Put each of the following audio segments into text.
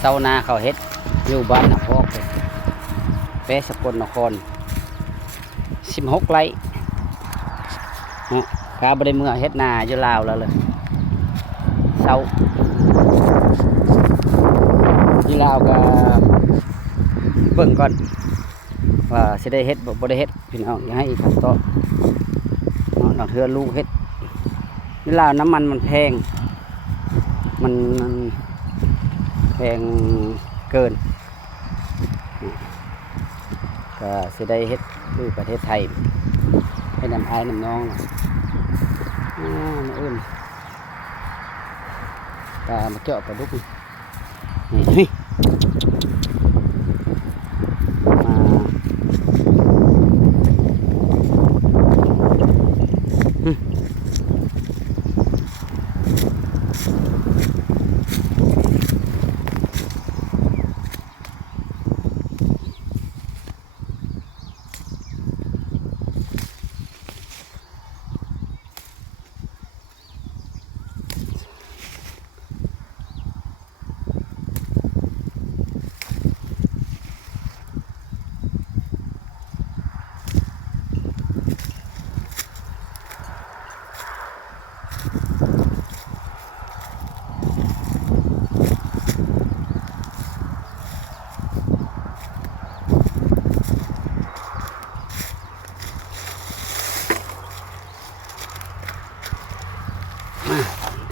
เซานาเขาเฮ็ดอยู่บ้านนาพอกเปสกลนคร16 ไร่ข้าบ่ได้เมื่อเฮ็ดนาอยู่ลาวแล้วเลยเซาอยู่ลาวก็เบิ่งก่อนว่าสิได้เฮ็ดบ่ได้เฮ็ดพี่น้องอย่าให้อีกขั้นตอนน้องเทื่อลูกเฮ็ดอยู่ลาวน้ำมันมันแพงมันแพงเกินก็สิได้เฮ็ดคือประเทศไทยให้น้ำอายน้ำน้องมาอื่นตามาเจาะปลาดุกนี่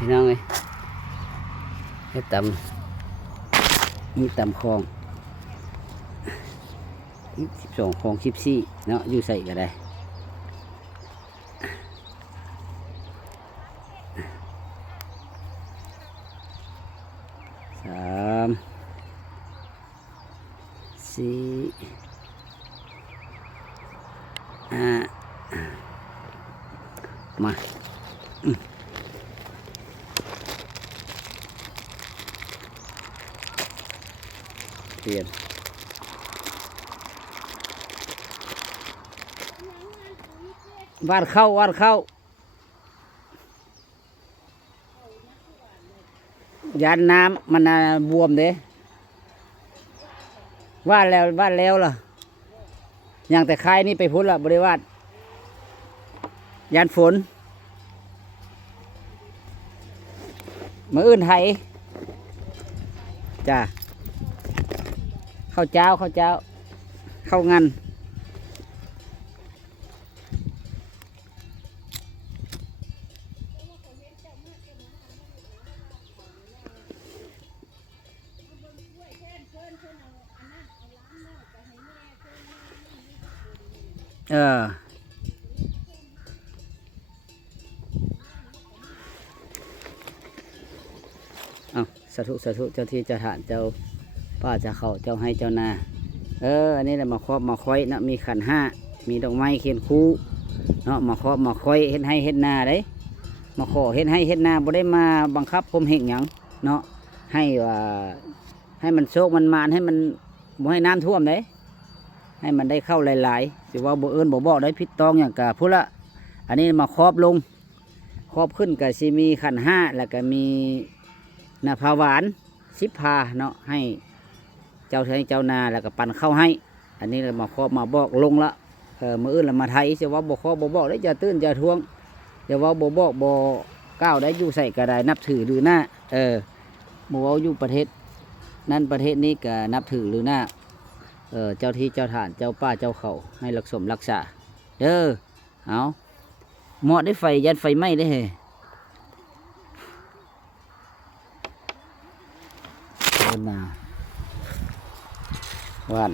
พี่น้องเอ้ยให้ตำมีตำคลอง12 คลอง14เนาะอยู่ใส่ก็ได้3 4 5มาเปลี่ยนวาดเข้ายานน้ำมันบวมเด้วาดแล้วล่ะอย่างแต่คายนี่ไปพุ่นละบริวาดยานฝนมืออื่นไทยจ้าข้าวเจ้าข้าวงันเอาสาธุเจ้าที่เจ้าฐานเจ้าป้าเจ้าเขาเจ้าให้เจ้านาอันนี้แหละมาครอบมาค่อยนะมีขัน5มีดอกไม้เขียนคู่เนาะมาครอบมาค่อยเฮ็ดให้เฮ็ดนาได้มาขอเฮ็ดให้เฮ็ดนาบ่ได้มาบังคับผมเห็นหยังเนาะให้ว่าให้มันโชคมันมานให้มันบ่ให้น้ำท่วมได้ให้มันได้เข้าหลายๆสิว่าบ่เอิ้นบ่บอกได้ผิดต้องอย่างกะพุ่นละอันนี้มาครอบลงครอบขึ้นก็สิมีขัน5แล้วก็มีนาภาหวาน10 พาเนาะให้เจ้านาแล้วก็ปั่นเข้าให้อันนี้เรามาครอบมาบอกลงละมืออื่นเรามาไทยจะว่าบอกครอบบอกได้จะตื้นจะทวงจะว่าบอกก้าวได้อยู่ใส่กระไดนับถือหรือหน้าบอกว่าอยู่ประเทศนั้นประเทศนี้ก็นับถือหรือหน้าเจ้าที่เจ้าฐานเจ้าป้าเจ้าเขาให้รักษาเด้อเอาเหมาะได้ไฟยันไฟไหม้ได้เหรอว่าน